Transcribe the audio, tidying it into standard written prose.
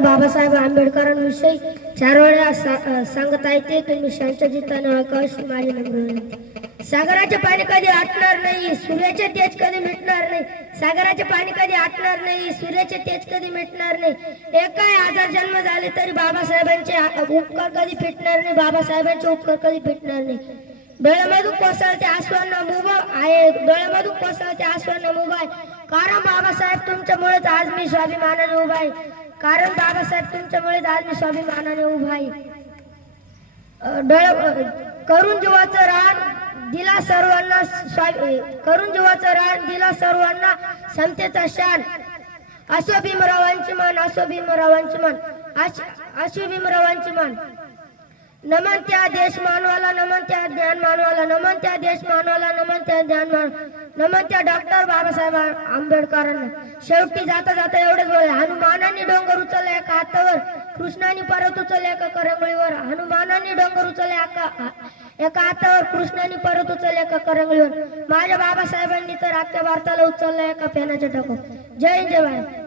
बाबासाहेब आंबेडकरांविषयी 4 वेळा सांगता येते तुम्ही शांतचित्ताने आकाश माझी नम्र विनंती। सागराचे पाणी कधी आटणार नाही, सूर्याचे तेज कधी मिटणार नाही। सागराचे पाणी कधी आटणार नाही, सूर्याचे तेज कधी मिटणार नाही। एकाही आजार जन्म झाले तरी बाबासाहेबांचे उपकार कधी फिटणार नाही, बाबासाहेबांचे उपकार कधी फिटणार नाही। डोळ्यामधून कोसळते आसवांना मुभा आहे, डोळ्यामधून कोसळते आसवांना मुभा आहे, कारण बाबासाहेब तुमच्यामुळेच आज मी स्वाभिमानाने उभा आहे, कारण बाबासाहेब तुमच्यामुळेच आज मी स्वाभिमानाने उभा आहे। करून जीवाचं रान दिला सर्वांना, करून जीवाचं रान दिला सर्वांना समतेचा शान। असो भीमरावांची मान, असो भीमरावांची मान, असो भीमरावांची मान। नमन त्या देश मानवाला, नमन त्या ज्ञान मानवाला, नमन त्या देश मानवाला, नमन त्या ज्ञान नमन त्या डॉक्टर बाबासाहेब आंबेडकरांना। शेवटी जाता जाता एवढेच बोलले, हनुमानाने डोंगर उचलला एका हातावर, कृष्णाने परत उचलले एका करंगळीवर। हनुमानाने डोंगर उचलले एका हातावर, कृष्णाने परत उचलले एका करंगळीवर। माझ्या बाबासाहेबांनी तर अख्ख्या भारताला उचललं एका पेनाच्या टाकून। जय हिंद जय भारत।